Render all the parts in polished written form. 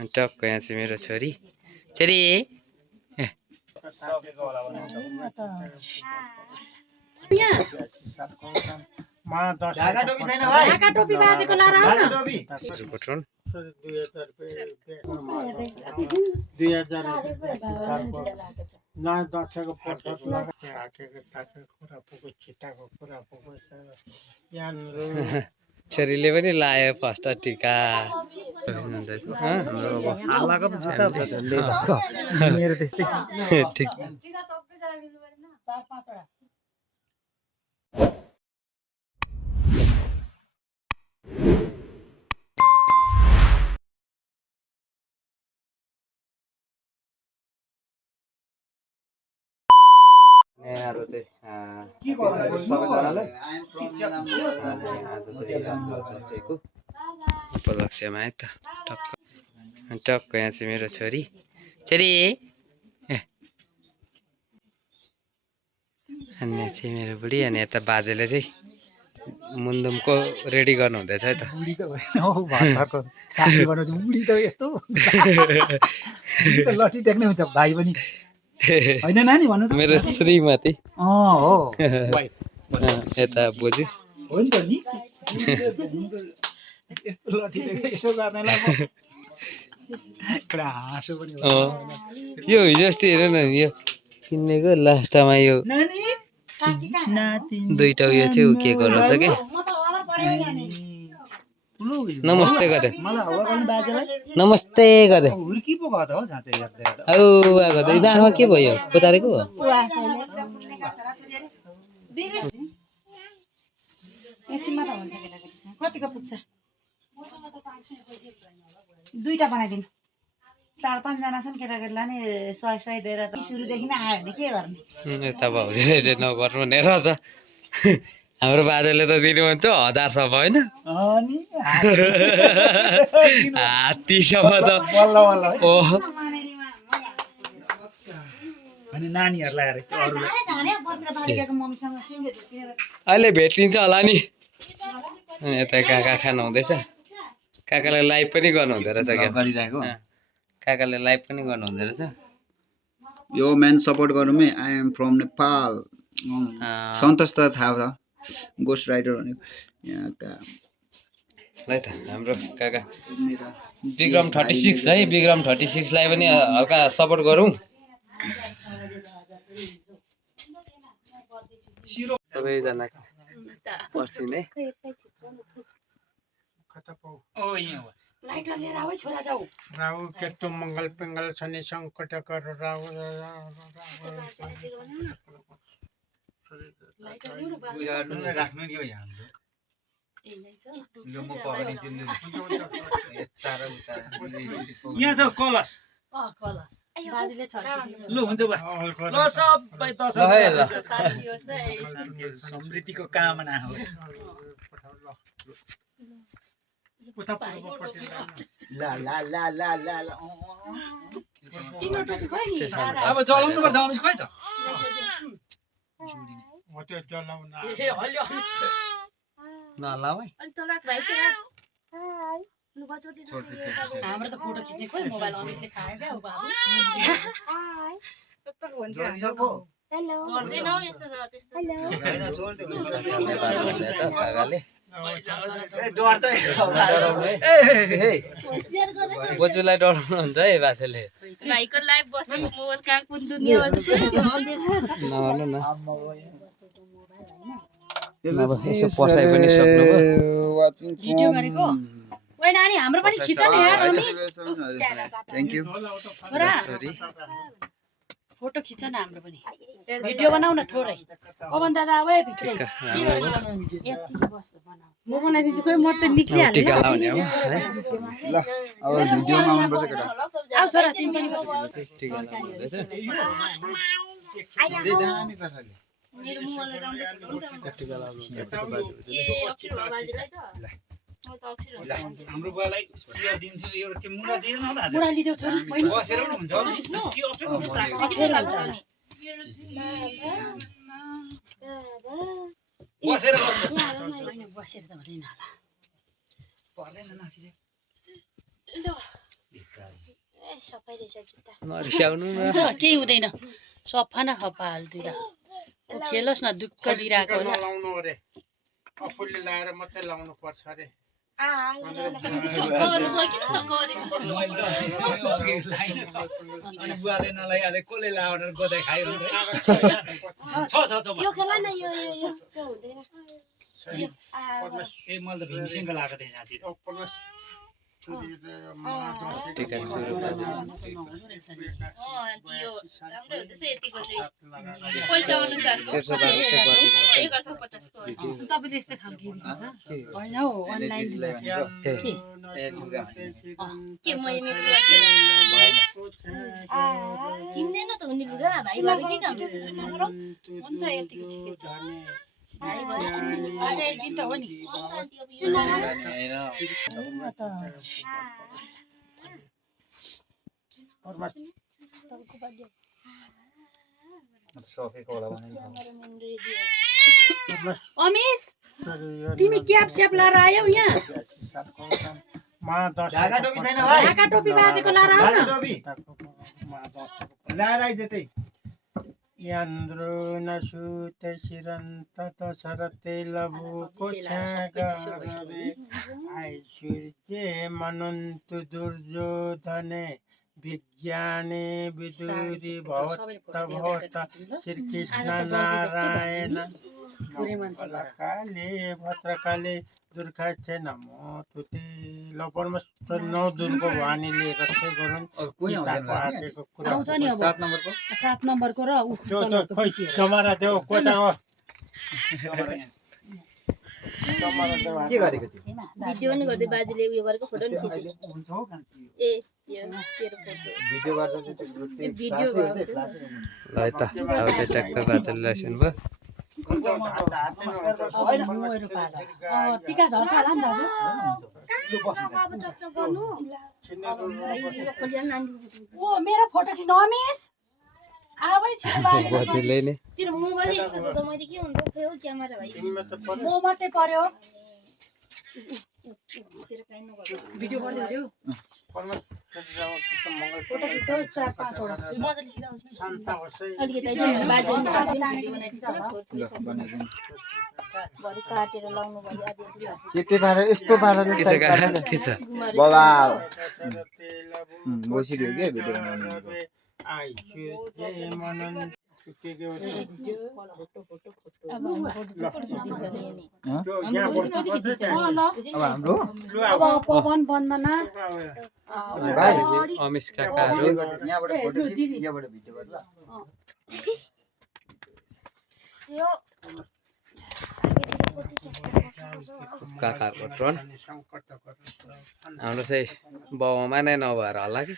टक्क यहाँ चाहिँ मेरो छोरी छोरी छोरीले पनि लायो फर्स्ट टिका आज चाहिँ सबैजनालाई आज चाहिँ दसैँको उपलक्ष्यमा है त टक्क यहाँ चाहिँ मेरो छोरी छोरी अनि यहाँ चाहिँ मेरो बुढी अनि यता बाजेले चाहिँ मुन्दुमको रेडी गर्नु हुँदैछ है त लट्ठी टेक्ने हुन्छ भाइ पनि हैन नानी भन्नु त मेरो श्रीमती हो यता बोजू हो नि त नि यस्तो लट्ठी टेक्ने यसो गर्नेलाई पुरा हाँसो पनि हो यो हिजो अस्ति हेर न यो किन्नेको लास्टमा यो दुईटा उयो चाहिँ उकिएको रहेछ क्या नमस्ते गरे नमस्ते गरे हुर्की पो गयो त हो जहाँ चाहिँ हेर्दै औ आएको त आमा के भयो उतारेको हो कतिको पुग्छ दुईटा बनाइदिनु 4-5 जना छन् केटाकेटीलाई नि 100 दिएर 20 रुपियाँदेखि नै आयो भने के गर्ने यता भाउजूले चाहिँ नगर्नु भनेर त हाम्रो बाजेले त दिनुहुन्छ 1000 होइन हात्तीसम्म त ओहो अनि नानीहरुलाई अरे अहिले भेटिन्छ होला नि यता काका खानु हुँदैछ काकाले लाइभ पनि गर्नु हुँदै रहेछ क्या काकाले लाइभ पनि गर्नु हुँदै रहेछ यो म्यान सपोर्ट गर्नुमै I am from Nepal Santosh त थाहा छ गोस्ट राइटर भनेको यहाँका ल त हाम्रो काका विक्रम 36 है विक्रम 36 लाई पनि हल्का सपोर्ट गरौँ सबैजना पर्सिन है ओ यहाँ हो लाइटर लिएर आऊ छोरा जाऊ राहु केतु मंगल पिंगल शनि संकट कर राहु राख्नु नि हो यहाँ यो म पकडी चिन्नु यता र उता यहाँ छ कलश कलश बाजुले छ ल हुन्छ बा ल सबै त समृद्धिको कामना हो ला ला ला ला ला ला तिम्रो टोपी खोइ नि अब चलाउनु पर्छ अमिस खोइ त म त्यो जलाउन नलाउ है अनि तलट भाइ के हाय नु बचोटी हाम्रो त फोटो खिच्ने खोइ मोबाइल अमिसले खायो क्या हो बाबु हाय कस्तो हुन्छ हेलो गर्दैन हौ यस्तो त्यस्तो हेलो हैन छोड्दै काकाले काकाले बोजूलाई डराउनु हुन्छ है बाजेले भाइको लाइभ बसेको मोबाइल कहाँ कुन दुनियाँमा छ नभन्नु न नभए यसो पसाइ पनि सक्नुभयो भिडियो गरेको ओइ नानी हाम्रो पनि खिच न यार अमिस थ्यांक यू छोरा फोटो खिच न हाम्रो पनि भिडियो बनाउ न थोरै पवन दादा आऊ है भिडियो यति बस्छ बनाऊ म बनाइदिन्छु खोइ म त निक्लिहाल्ने टिका लाउने हो है ल अब भिडियोमा आउनु पर्छ केटा आऊ छोरा तिमी पनि बस टिका लाउनु हुँदैछ दे दामी पाराले मेरो मोबाइल राउन्ड टिका लाउनु हुँदैछ बाजुले ए अप्ठ्यारो भयो बाजुलाई त म त अप्ठ्यारो हाम्रो बुवालाई चियर दिन्छु यो के मुला दिएन न आज मुला लिदेऊ छोरी मैले बसेर पनि हुन्छ के अप्ठ्यारो हुन्छ बसेर हैन बसेर त हुँदैन होला पर्दैन नखिचे ल नरिसाउनु न हुन्छ केही हुँदैन सफा न खप्पा हालिदिँदा खेलोस् न दुःख दिइरहेको होला नलाउनु अरे आफूले लाएर मात्रै लाउनु पर्छ अरे अनि बुवाले नलाइहाले कसले लाएर गदाइ खायो यो खेला न यो हुँदैन ए मैले त भीमसिंहको लगाएको थिएँ साँच्ची टिका सुरु पैसा अनुसार तेर्सो बाह्र सय कति तपाईँले यस्तो खालको होइन हौ अनलाइन के मैले किन्दैन त उनी लुगा भाइ भएर के काम हुन्छ यतिको ठिकै छ भाइ भएर अझै दिन त हो नि अमिश तिमी क्याप स्याप लाएर आयौ यहाँ ढाका टोपी छैन भाइ ढाका टोपी बाजेको लाएर आऊ न लाएर आइज त्यही यन्द्रो नसुत शिरन्त शरते लभुको छागरे आइ सूर्ये मनन्तु दुर्योधने विज्ञाने विदुरी भवत भवत श्रीकृष्ण नारायण मङ्गलकाले भद्रकाले दुर्गास्ते नमो तुते ल परमेश्वर 9 दुर्गा भवानीले रक्षा गरुन् गीताको आजको कुरा आउँछ नि अब 7 नम्बरको र खै चमारा देऊ कोटा हो के गरेको थियो भिडियो नि गर्दै बाजेले उयो गरेको फोटो नि खिचे ए यो तेरो फोटो भिडियो गर्दा चाहिँ भिडियो ल है त अब चाहिँ ट्याक्क बाजेले लाइसेन्स भयो टिका झर्छ होला नि दाजु ओ मेरो फोटो खिच्नु अमिश आबै छ बाजेले नि तेरो मोबाइल यस्तो त मैले के हुन्छ खोयो क्यामेरा भाइ म मात्रै पर्यो भिडियो गर्दै हो फोटो खिच्नु 4-5 वटा मजाले सिधाउँछ अलिकति बाजे भरि काटेर लाउनु भयो आदि चिप्टे पारेर यस्तो पाराले के छ काका के छ बबाल बसिदियो के भिडियो बनाउनु आइ सूर्ये मनन्तु अब हाम्रो अब पवन वन्दना भाइ अमिश काकाहरू यहाँबाट फोटो खिच यहाँबाट भिडियो गर्नु काकाहरूको टर्न हाम्रो चाहिँ बाउमा नै नभएर होला कि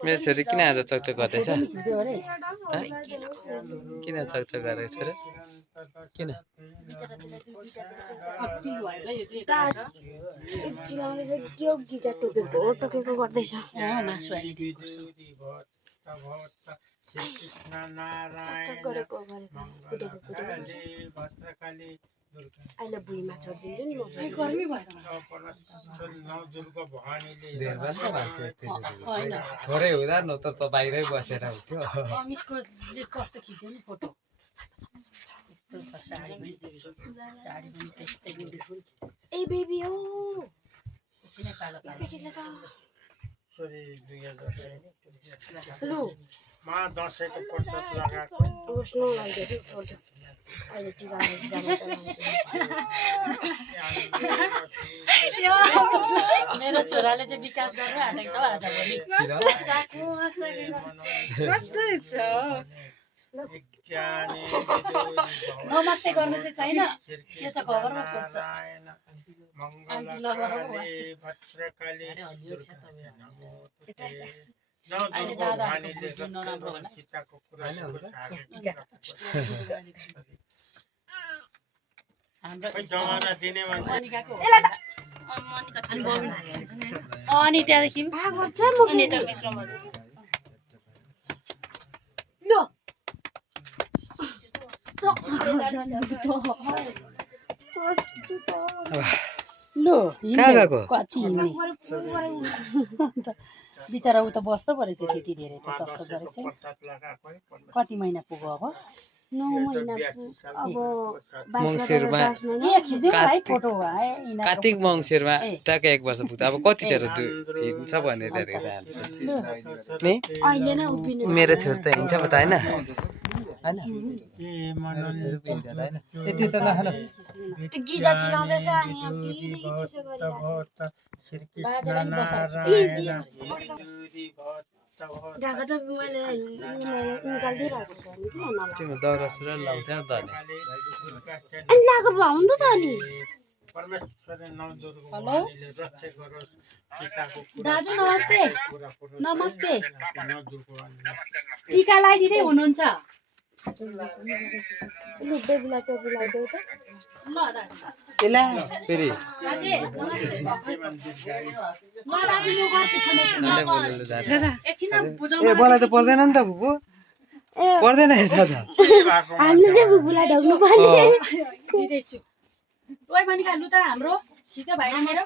मेरो छोरी किन आज चकचक गर्दैछ किन चकचक गरेको छ र किन टोकेको गर्दैछ मासु अहिले बुढीमा छोडिदिन्छु नि थोरै हुँदा न त बाहिरै बसेर हुन्थ्यो कस्तो खिच्यो नि फोटो साडी पनि त्यस्तै ब्युटिफुल ए बेबी हो मा दसैँको प्रसाद लगाएको उस्नु लाग्यो फोटो अहिले टिका मेरो छोराले चाहिँ विकास गर्नु आँटेको छ आजभोलि नमस्ते गर्नु चाहिँ छैन के छ खबरमा सोध्छ अहिले दादा नराम्रो होला अनि त्यहाँदेखि अनि यता विक्रमहरू लो कहाँ गएको कति हिँड्ने बिचरा उ त बस्दो परेछ त्यति धेरै त चकचक गरेको छैन कति महिना पुग्यो अब 9 महिना अब 22 मङ्सिरमा खिच्दिउँ है फोटो है यिनीहरूको कार्तिक मङ्सिरमा ट्याक्कै 1 वर्ष पुग्छ अब कति छ र हिँड्छ भने त्यहाँदेखि नि अहिले नै उभिनु मेरो छोरी त हिँड्छ पो त होइन यति त नखानु त्यो गिजा चिलाउँदैछ अनि यहाँ गिरी त्यसो गरिरहेछ ढाका टोपी मैले निकालिदिइरहेको छु अनि किन नलाग तिम्रो दौरा सुरुवाल लाउँथ्यो त अनि अनि लगाएको भए हुन्थ्यो त अनि दाजु नमस्ते नमस्ते टिका लगाइदिँदै हुनुहुन्छ लु बेबीलाई टोपी लगाइदेऊ त ल दाजु फेरि ए मलाई त पर्दैन नि त बुबु पर्दैन यता त हामीले चाहिँ बुबुलाई ढक्नु पर्ने दिँदैछु ओइ मनिका लु त हाम्रो ठिकै भएन मेरो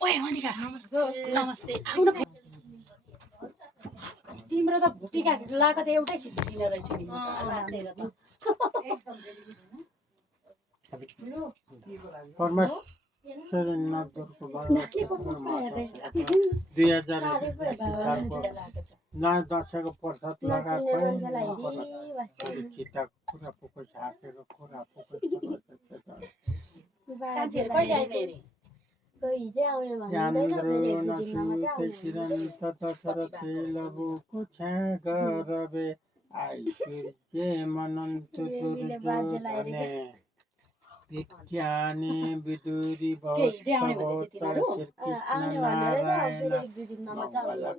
ओइ मनिका नमस्ते आउन तिम्रो त टिका लगाएको त एउटै खिचिदिने रहेछ नि म त रातेर त परमेश्वर नगरको 2021 सालको नयाँ दशैंको प्रसाद लगाएको चिताको कुरा पोको झाकेको कुरा पोको कान्छीहरू कहिले आइने अरे कोही हिजै आउने भन्नुहुँदैछ फेरि एक दुई दिनमा मात्रै आउने दशरथी लबुको छ्या गरबे आइसुर्जे मनन्त दुर्योधने विज्ञानी विदुरी भक्त श्रीकृष्ण नारायण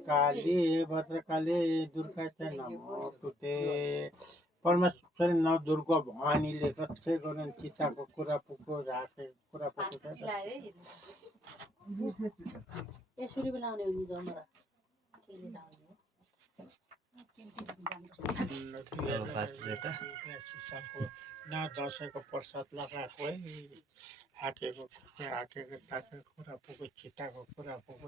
काली भद्रकाली दुर्गा च नमोस्तुते परमेश्वर नौ दुर्गा भवानीले रक्षा गरुन् चिताको कुरा पुको झाके कुरा पुको यसरी बनाउने हो नि जमरा केले लाउने हो न दसैँको प्रसाद लगाएको है हाकेको ताकेको कुरा पुगो छिटाको कुरा पुगो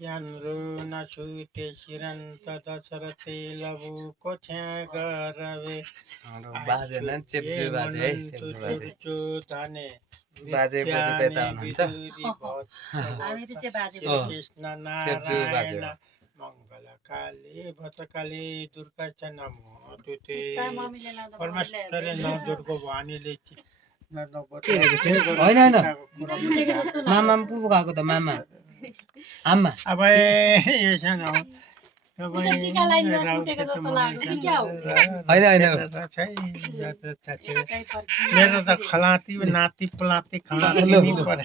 याम्रो नछुटे सिरन्त दशरथी लबुको छ्या गरबे बाजेन चेप्चु बाजे है चेप्चु धने बाजे बाजे त यता हुनुहुन्छ हामीहरु चाहिँ बाजे कृष्ण चेप्चु बाजे नारायण मङ्गलकाली भद्रकाली दुर्गा च नमोस्तुते परमेश्वर नौ दुर्गा भवानीले होइन मामा पो गएको त मामा आमा अब यसो न टिका लगाइदिँदा टुटेको जस्तो लाग्यो कि क्या हो मेरो त खलाती नाति पलाती खलाती नि परे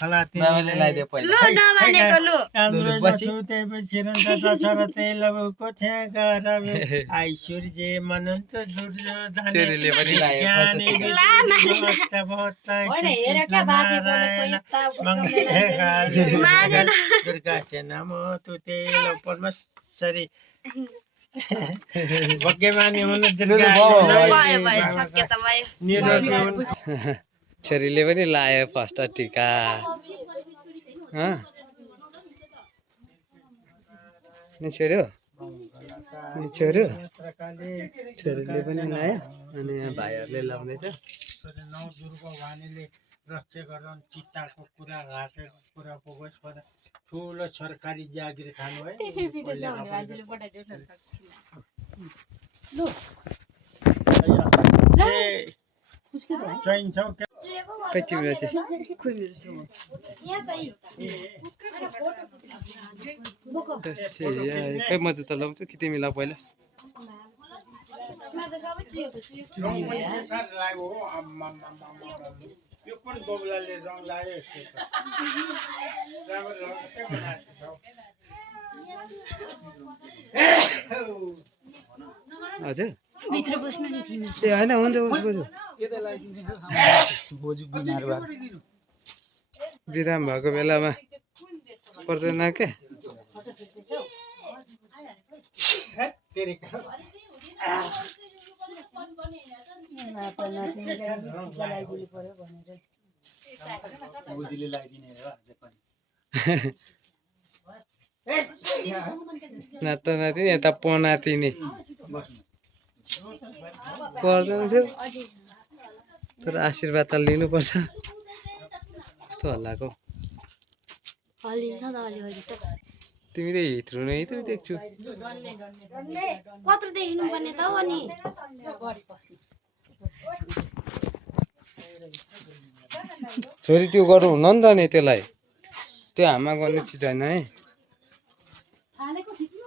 खलाती मामाले लगाइदियो पहिला लु नभनेको लु लबुको छ्या गरबे आइसुर्जे मनन्त दुर्योधने चोरीले पनि लाग्यो होइन हेर क्या बाजे बोलेको यता दुर्गा च नमोस्तुते परमेश्वरी भग्यमानी हुनु दुर्गा छोरीले पनि लायो फर्स्ट टिका नि छोरीले पनि लायो अनि यहाँ भाइहरूले लाउँदैछ नौ दुर्गा भवानीले रक्षा गरुन् चिताको कुरा घाँसेको कुरा पुगोस् भने ठुलो सरकारी जागिर खानु है चाहिन्छ खै तिम्रो चाहिँ खै म जुत्ता लाउँछु कि तिमी लाऊ पहिला यो कुन बबुलाले रङ लाग्यो राम्रो हजुर भित्र बस्नु नि तिमी ए होइन हुन्छ उस बोजू बोजू बिमार भयो बिराम भएको बेलामा पर्दैन के नाता नातिनी यता पनातिनी पर्दैन थियो तर आशीर्वाद त लिनुपर्छ कस्तो हल्लाको हल्लिन्छ त अलिअलि त तिमीले हित्रो नै त देख्छु कत्रो देखिनु पर्ने त हो नि छोरी त्यो गर्नु हुन्न नि त नि त्यसलाई त्यो हामा गर्ने चिज होइन है हालेको खिच्नु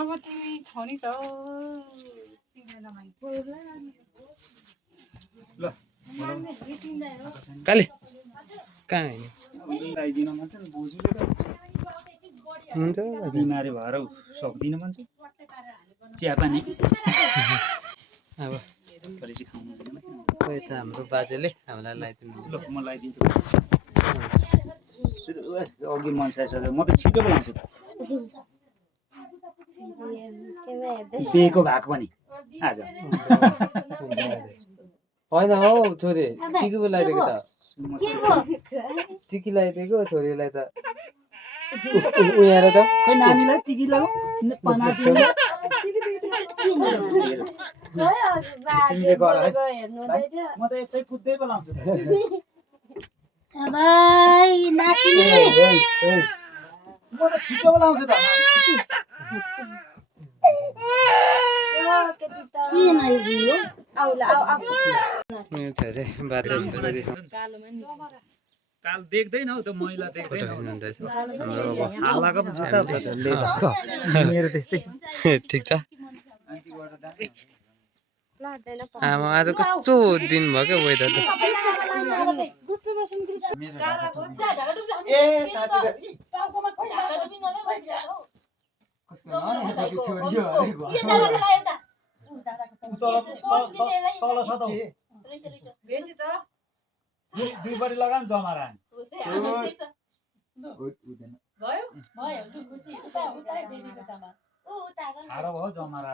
अब तिमी छनी त काले कहाँ हिँड्यो लगाइदिन भन्छ नि बोजूले त हुन्छ बिमारी भएर सक्दिन भन्छ चियापानी अब गरेपछि खाउनु हुँदैन खोइ त हाम्रो बाजेले हामीलाई लगाइदिनु ल म लगाइदिन्छु अघि मन साइसक्यो म त छिटो बोलाउँछु त दिएको भएको पनि आज होइन हौ छोरी टिकी पो लगाइदिएको त टिकी लगाइदिएको छोरीलाई त उयाएर त खै नानीलाई टिकी लगाऊ तिमीले गर है म त यतै कुद्दै बोलाउँछु म त छिटो बोलाउँछु त काल देख्दैन हौ त मैला देख्दैन मेरो त्यस्तै छ ठिक छ आमा आज कस्तो दिन भयो क्या वेदर त दुईपट्टि लगाम जमारा ठाडो भयो जमारा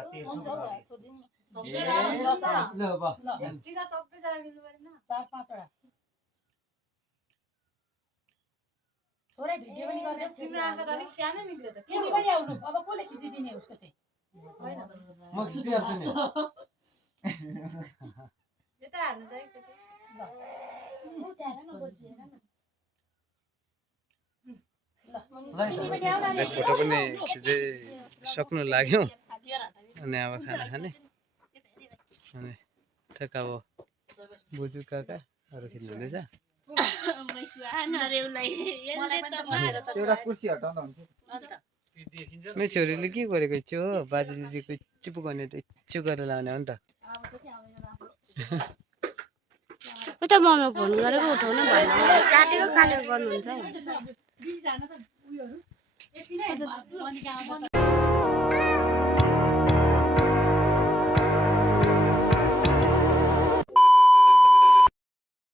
थोरै भिडियो पनि गर्दै तिम्रो आँखा त अलिक सानै निक्ल्यो त तिमी पनि आउनु अब कसले खिचिदिने उसको चाहिँ हैन म खिचिहाल्छु नि यता हाल्नु त एकचोटि फोटो पनि खिचिसक्नु लाग्यो अनि अब खाना खाने अनि ठ्याक्क अब बोजू काकाहरू खिच्नु हुँदैछ एउटा कुर्सी हटाउँदा हुन्छ मेरो छोरीले के गरेको छु हो बाजेले दिएको इच्छु पो गर्ने त इच्छु गरेर लाउने हो नि त उता मम्मी फोन गरेको उठाउनु भएन काटेको गर्नुहुन्छ